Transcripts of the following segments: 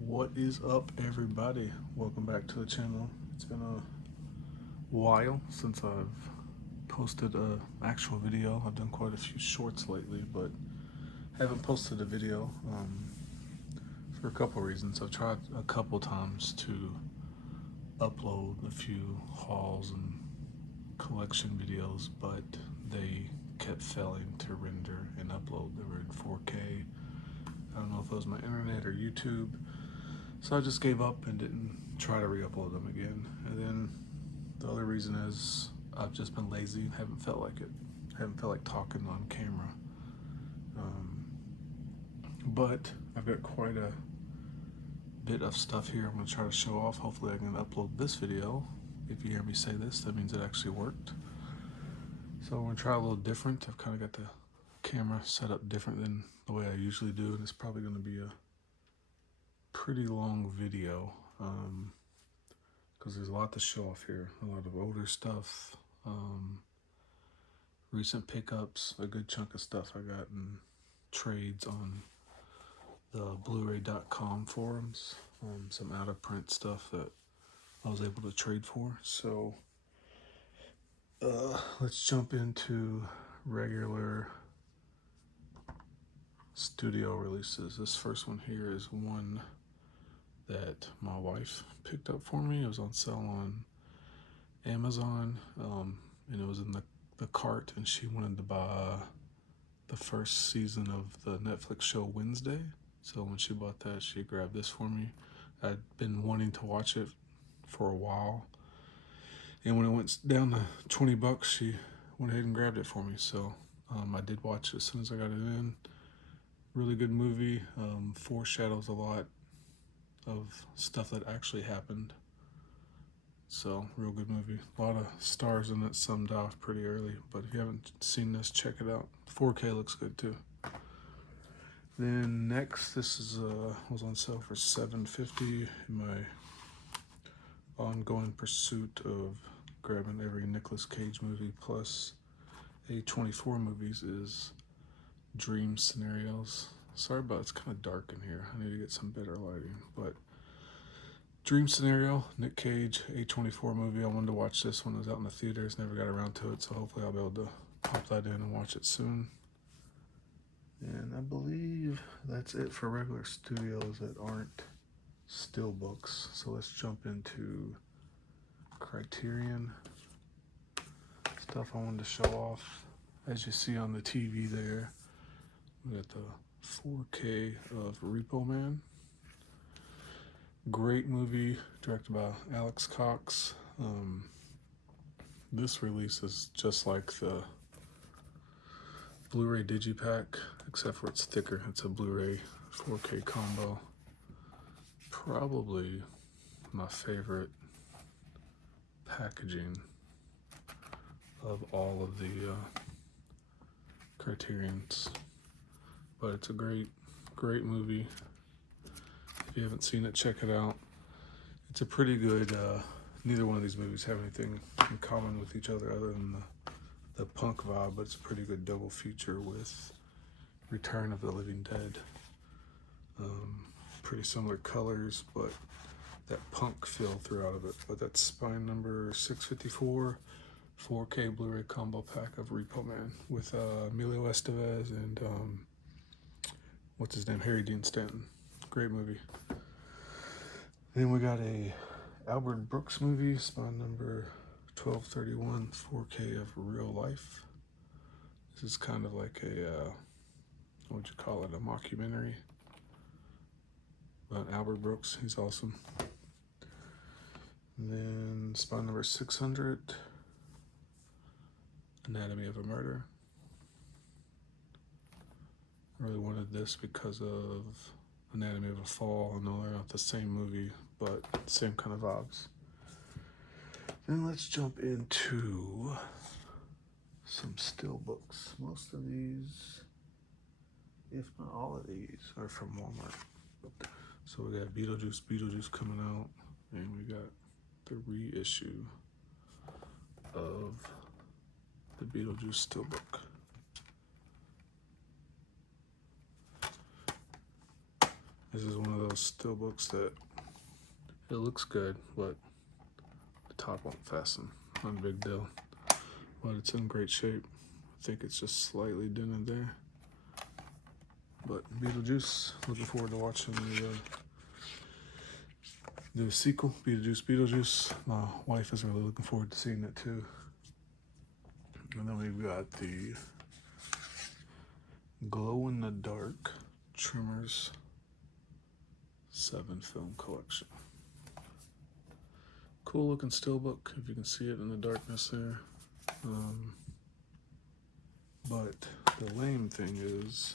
What is up, everybody? Welcome back to the channel. It's been a while since I've posted a actual video. I've done quite a few shorts lately, but haven't posted a video for a couple reasons. I've tried a couple times to upload a few hauls and collection videos, but they kept failing to render and upload. They were in 4K. I don't know if it was my internet or YouTube. So I just gave up and didn't try to re-upload them again. And then the other reason is I've just been lazy, haven't felt like it. Haven't felt like talking on camera. But I've got quite a bit of stuff here I'm gonna try to show off. Hopefully I can upload this video. If you hear me say this, that means it actually worked. So I'm gonna try a little different. I've kind of got the camera set up different than the way I usually do, and it's probably gonna be a pretty long video because there's a lot to show off here. A lot of older stuff, recent pickups, a good chunk of stuff I got in trades on the Blu-ray.com forums, some out of print stuff that I was able to trade for. So let's jump into regular studio releases. This first one here is one that my wife picked up for me. It was on sale on Amazon, and it was in the cart, and she wanted to buy the first season of the Netflix show Wednesday. So when she bought that, she grabbed this for me. I'd been wanting to watch it for a while, and when it went down to 20 bucks, she went ahead and grabbed it for me. So I did watch it as soon as I got it in. Really good movie, foreshadows a lot of stuff that actually happened. So, real good movie. A lot of stars in it, summed off pretty early. But if you haven't seen this, check it out. 4K looks good too. Then next, this is was on sale for $7.50 in my ongoing pursuit of grabbing every Nicolas Cage movie plus A24 movies is Dream Scenarios. Sorry about it's kind of dark in here. I need to get some better lighting, but Dream Scenario, Nick Cage, A24 movie. I wanted to watch this when it was out in the theaters. Never got around to it, so hopefully I'll be able to pop that in and watch it soon. And I believe that's it for regular studios that aren't Steelbooks. So let's jump into Criterion. Stuff I wanted to show off. As you see on the TV there, we got the 4K of Repo Man. Great movie, directed by Alex Cox. This release is just like the Blu-ray Digipack, except for it's thicker. It's a Blu-ray 4K combo. Probably my favorite packaging of all of the Criterions. But it's a great movie. If you haven't seen it, check it out. It's a pretty good, neither one of these movies have anything in common with each other than the punk vibe, but it's a pretty good double feature with Return of the Living Dead. Pretty similar colors, but that punk feel throughout of it. But that's spine number 654, 4K Blu-ray combo pack of Repo Man with Emilio Estevez and what's his name, Harry Dean Stanton. Great movie. Then we got a Albert Brooks movie, spine number 1231, 4K of Real Life. This is kind of like a, what would you call it, a mockumentary about Albert Brooks. He's awesome. And then spine number 600, Anatomy of a Murder. I really wanted this because of Anatomy of a Fall. I know they're not the same movie, but same kind of vibes. Then let's jump into some Steelbooks. Most of these, if not all of these, are from Walmart. So we got Beetlejuice coming out, and we got the reissue of the Beetlejuice Steelbook. This is one of those Steelbooks that it looks good, but the top won't fasten. Not a big deal, but it's in great shape. I think it's just slightly dented there. But Beetlejuice, looking forward to watching the sequel, Beetlejuice. My wife is really looking forward to seeing it too. And then we've got the Glow in the Dark Trimmers 7 film collection. Cool looking steelbook, if you can see it in the darkness there. But the lame thing is,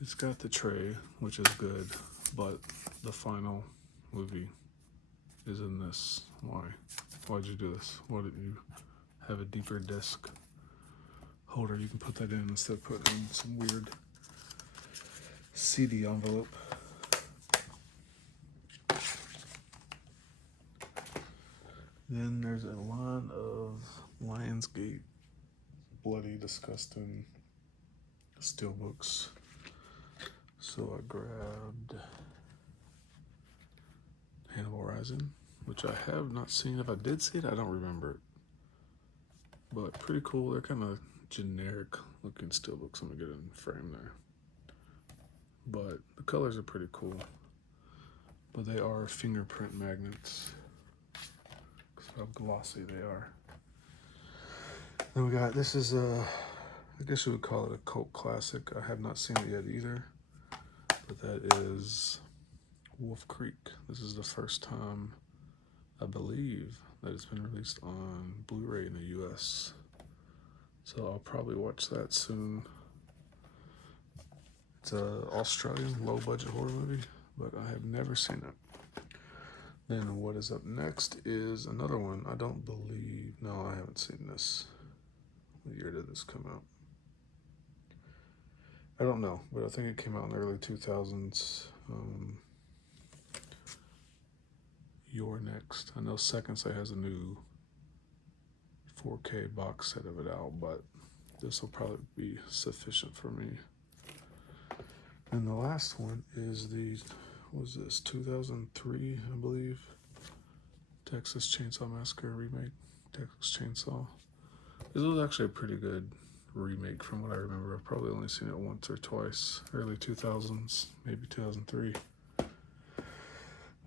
it's got the tray, which is good, but the final movie is in this. Why? Why'd you do this? Why didn't you have a deeper disc holder you can put that in instead of putting in some weird CD envelope? Then there's a line of Lionsgate bloody, disgusting steelbooks. So I grabbed Hannibal Rising, which I have not seen. If I did see it, I don't remember it. But pretty cool. They're kind of generic looking steelbooks. I'm gonna get it in frame there. But the colors are pretty cool. But they are fingerprint magnets. That's how glossy they are. Then we got, this is I guess you would call it a cult classic. I have not seen it yet either. But that is Wolf Creek. This is the first time, I believe, that it's been released on Blu-ray in the US. So I'll probably watch that soon. It's an Australian low-budget horror movie, but I have never seen it. Then what is up next is another one. I don't believe, no, I haven't seen this. What year did this come out? I don't know, but I think it came out in the early 2000s. You're Next. I know Second Sight has a new 4K box set of it out, but this will probably be sufficient for me. And the last one is the, what was this, 2003, I believe, Texas Chainsaw Massacre remake, Texas Chainsaw. This was actually a pretty good remake from what I remember. I've probably only seen it once or twice, early 2000s, maybe 2003.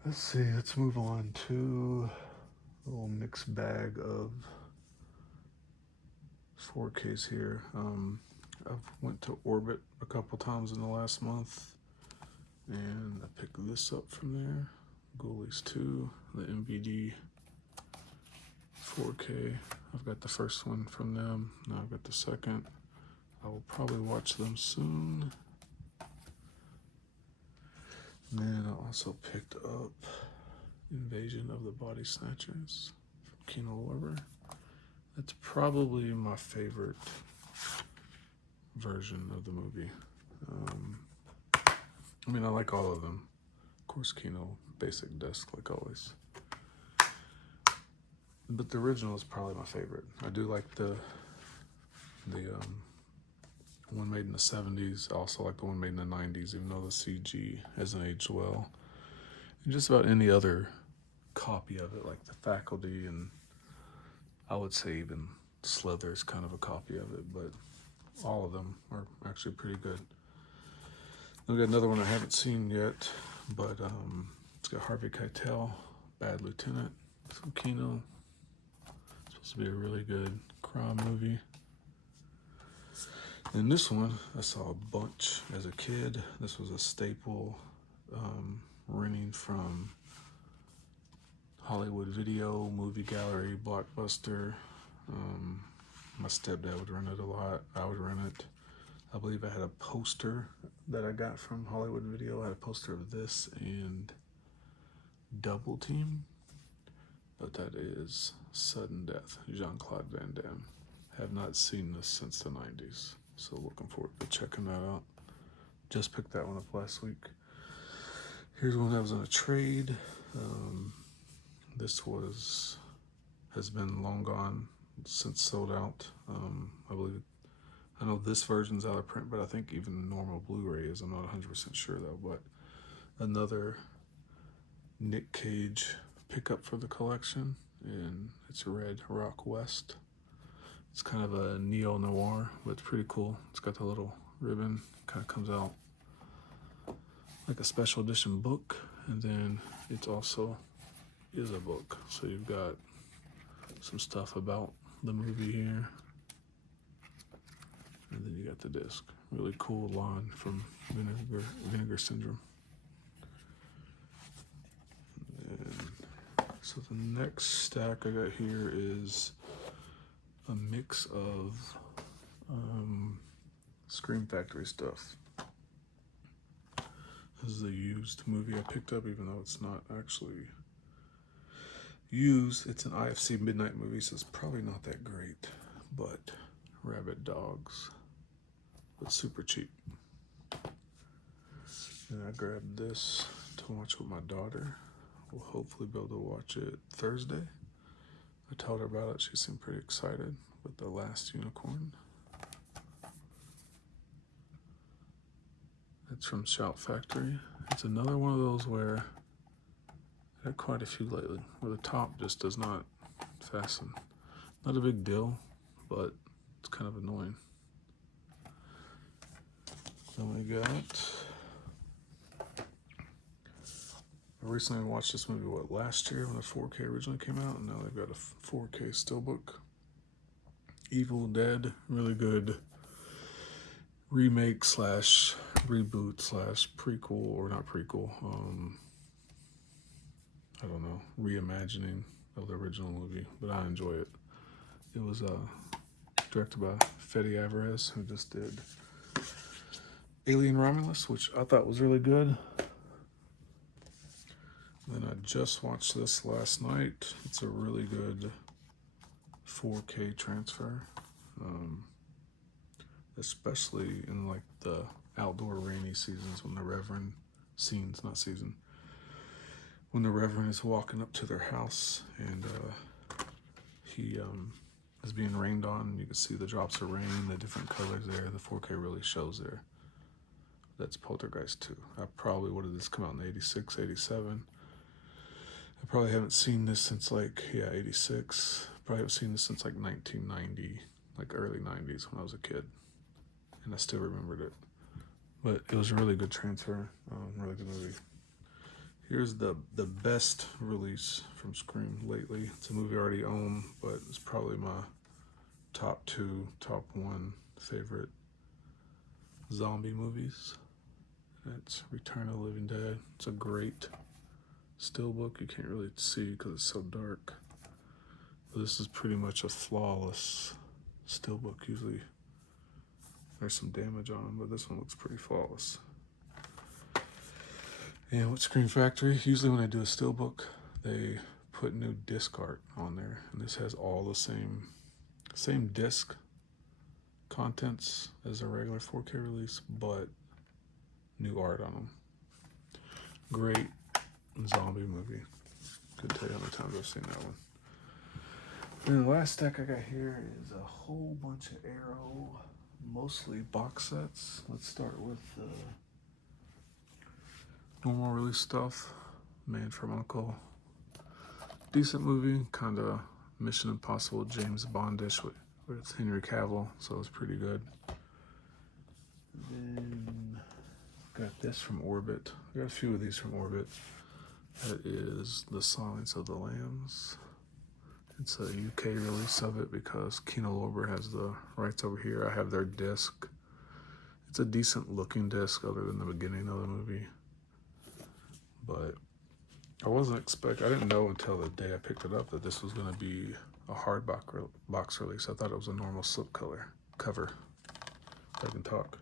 Let's see, let's move on to a little mixed bag of 4Ks here. I've went to Orbit a couple times in the last month, and I picked this up from there, Ghoulies 2, the MVD 4K. I've got the first one from them, now I've got the second. I will probably watch them soon. And then I also picked up Invasion of the Body Snatchers from Kino Lorber. That's probably my favorite version of the movie. I mean, I like all of them. Of course, Kino, basic disc, like always. But the original is probably my favorite. I do like the one made in the 70s. I also like the one made in the 90s, even though the CG hasn't aged well. And just about any other copy of it, like The Faculty, and I would say even Slither is kind of a copy of it, but all of them are actually pretty good. I've got another one I haven't seen yet, but it's got Harvey Keitel, Bad Lieutenant from Kino. It's supposed to be a really good crime movie. And this one, I saw a bunch as a kid. This was a staple renting from Hollywood Video, Movie Gallery, Blockbuster. My stepdad would rent it a lot. I would rent it. I believe I had a poster that I got from Hollywood Video. I had a poster of this and Double Team. But that is Sudden Death, Jean-Claude Van Damme. Have not seen this since the 90s. So looking forward to checking that out. Just picked that one up last week. Here's one that was in a trade. This has been long gone, since sold out. I believe I know this version's out of print, but I think even normal Blu-ray is. I'm not 100% sure though. But another Nick Cage pickup for the collection, and it's Red Rock West. It's kind of a neo-noir, but it's pretty cool. It's got the little ribbon, kind of comes out like a special edition book, and then it also is a book. So you've got some stuff about the movie here, and then you got the disc. Really cool line from Vinegar Syndrome. And so the next stack I got here is a mix of Scream Factory stuff. This is a used movie I picked up, even though it's not actually used. It's an IFC Midnight movie, so it's probably not that great, but Rabid Dogs, but super cheap. And I grabbed this to watch with my daughter. We'll hopefully be able to watch it Thursday. I told her about it. She seemed pretty excited with The Last Unicorn. It's from Shout Factory. It's another one of those where I had quite a few lately, where the top just does not fasten. Not a big deal, but it's kind of annoying. Then we got, I recently watched this movie, last year when the 4K originally came out, and now they've got a 4K Steelbook. Evil Dead, really good remake slash reboot slash prequel, or not prequel, I don't know, reimagining of the original movie, but I enjoy it. It was directed by Fede Alvarez, who just did Alien Romulus, which I thought was really good. Then I just watched this last night. It's a really good 4K transfer, especially in like the outdoor rainy seasons when the Reverend when the Reverend is walking up to their house and he is being rained on. You can see the drops of rain, the different colors there. The 4K really shows there. That's Poltergeist 2. I probably, what did this come out in 86, 87? I probably haven't seen this since like, 86. Probably haven't seen this since like 1990, like early 90s when I was a kid. And I still remembered it. But it was a really good transfer, really good movie. Here's the best release from Scream lately. It's a movie I already own, but it's probably my top 1 favorite zombie movies. It's Return of the Living Dead. It's a great steelbook. You can't really see because it's so dark. But this is pretty much a flawless steelbook. Usually there's some damage on them, but this one looks pretty flawless. And with Scream Factory, usually when they do a steelbook, they put new disc art on there, and this has all the same disc contents as a regular 4K release, but new art on them. Great zombie movie. Couldn't tell you how many times I've seen that one. And the last stack I got here is a whole bunch of Arrow, mostly box sets. Let's start with normal release stuff. Man from U.N.C.L.E. Decent movie, kind of Mission Impossible James Bondish with Henry Cavill, so it's pretty good. Then got this from Orbit. I got a few of these from Orbit. That is The Silence of the Lambs. It's a UK release of it because Kino Lorber has the rights over here. I have their disc. It's a decent looking disc other than the beginning of the movie. But I didn't know until the day I picked it up that this was going to be a hard box release. I thought it was a normal slipcover cover. If I can talk.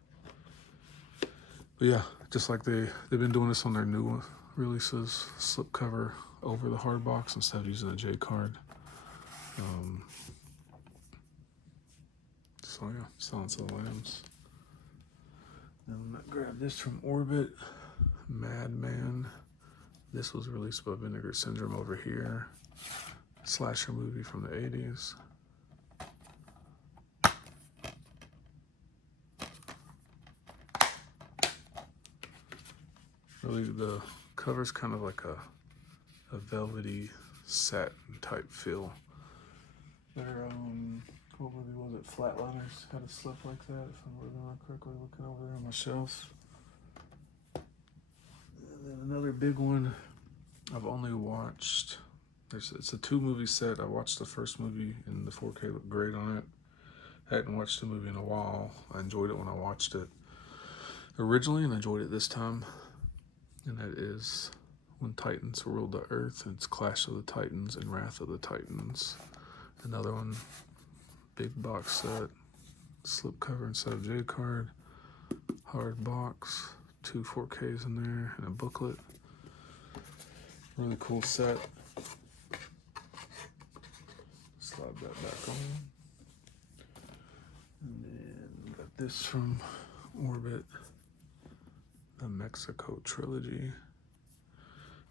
But yeah, just like they've been doing this on their new releases, slipcover over the hard box instead of using a J card. So yeah, Silence of the Lambs. Then I grabbed this from Orbit, Madman. This was released by Vinegar Syndrome over here. Slasher movie from the 80s. Really, the cover's kind of like a velvety satin type feel. Their what movie was it? Flatliners had a slip like that, if I'm remembering correctly, looking over there on my shelf. And then another big one I've only watched, it's a 2-movie set. I watched the first movie and the 4K looked great on it. I hadn't watched the movie in a while. I enjoyed it when I watched it originally and enjoyed it this time. And that is When Titans Ruled the Earth. It's Clash of the Titans and Wrath of the Titans. Another one, big box set, slipcover instead of J card, hard box, 2 4Ks in there, and a booklet. Really cool set. Slide that back on. And then got this from Orbit, the Mexico trilogy.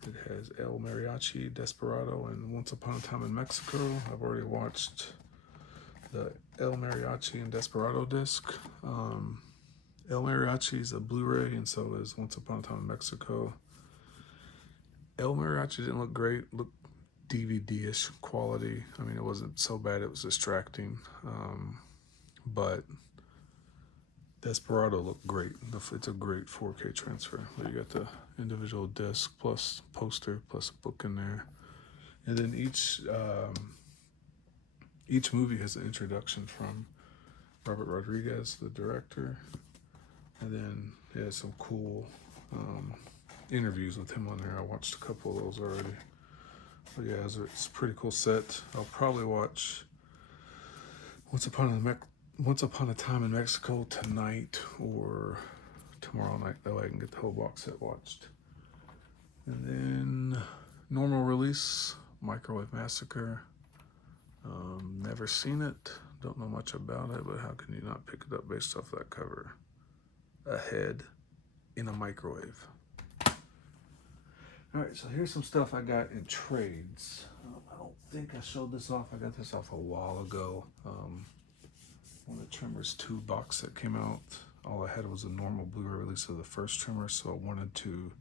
It has El Mariachi, Desperado, and Once Upon a Time in Mexico. I've already watched the El Mariachi and Desperado disc. El Mariachi is a Blu-ray, and so is Once Upon a Time in Mexico. El Mariachi didn't look great, looked DVD-ish quality. I mean, it wasn't so bad, it was distracting. But Desperado looked great. It's a great 4K transfer. You got the individual disc plus poster plus a book in there, and then each movie has an introduction from Robert Rodriguez, the director, and then it has some cool interviews with him on there. I watched a couple of those already. But yeah, it's a pretty cool set. I'll probably watch Once Upon a Time in Mexico tonight or tomorrow night. That way I can get the whole box set watched. And then normal release, Microwave Massacre. Never seen it. Don't know much about it, but how can you not pick it up based off that cover? A head in a microwave. All right, so here's some stuff I got in trades. I don't think I showed this off. I got this off a while ago. When the Tremors 2 box set came out, all I had was a normal Blu-ray release of the first Tremor, so I wanted to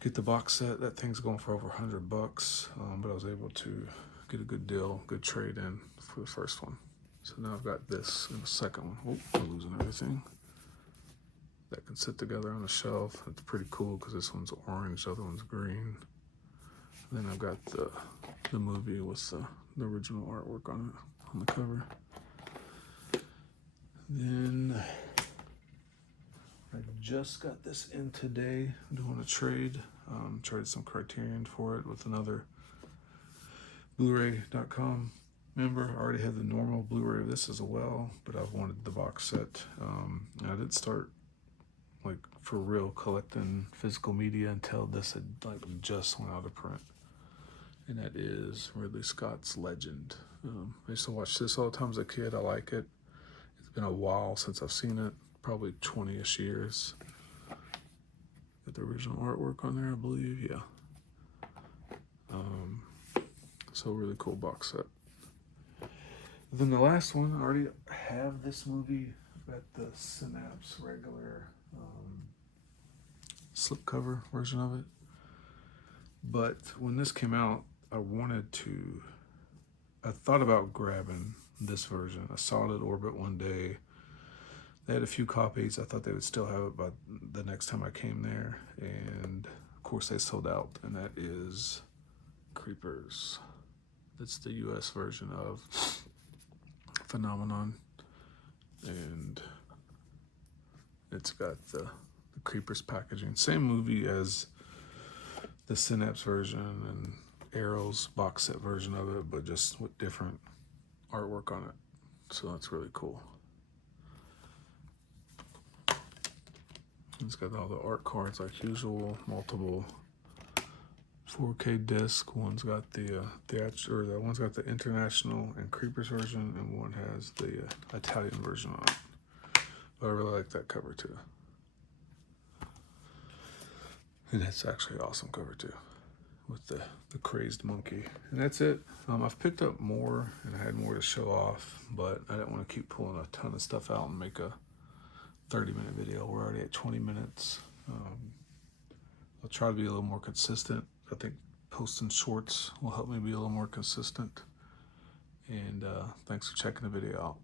get the box set. That thing's going for over $100, but I was able to get a good deal, good trade in for the first one. So now I've got this in the second one. Oh, I'm losing everything. That can sit together on the shelf. It's pretty cool because this one's orange, the other one's green. Then I've got the movie with the original artwork on it, on the cover. Then I just got this in today. I'm doing a trade. Traded some Criterion for it with another Blu-ray.com member. I already had the normal Blu-ray of this as well, but I wanted the box set. And I didn't start like for real collecting physical media until this had like just went out of print. And that is Ridley Scott's Legend. I used to watch this all the time as a kid. I like it. It's been a while since I've seen it, probably 20-ish years. Got the original artwork on there, I believe, yeah. So really cool box set. Then the last one, I already have this movie. I've got the Synapse regular slipcover version of it. But when this came out, I thought about grabbing this version. I saw it at Orbit one day. They had a few copies. I thought they would still have it by the next time I came there. And of course they sold out, and that is Creepers. That's the US version of Phenomenon. And it's got the Creepers packaging. Same movie as the Synapse version and Arrow's box set version of it, but just with different artwork on it. So that's really cool. It's got all the art cards like usual, multiple 4K disc. One's got the one's got the international and Creepers version, and one has the Italian version on it. But I really like that cover too. And it's actually an awesome cover too, with the crazed monkey. And that's it. I've picked up more, and I had more to show off, but I didn't want to keep pulling a ton of stuff out and make a 30-minute video. We're already at 20 minutes. I'll try to be a little more consistent. I think posting shorts will help me be a little more consistent. And thanks for checking the video out.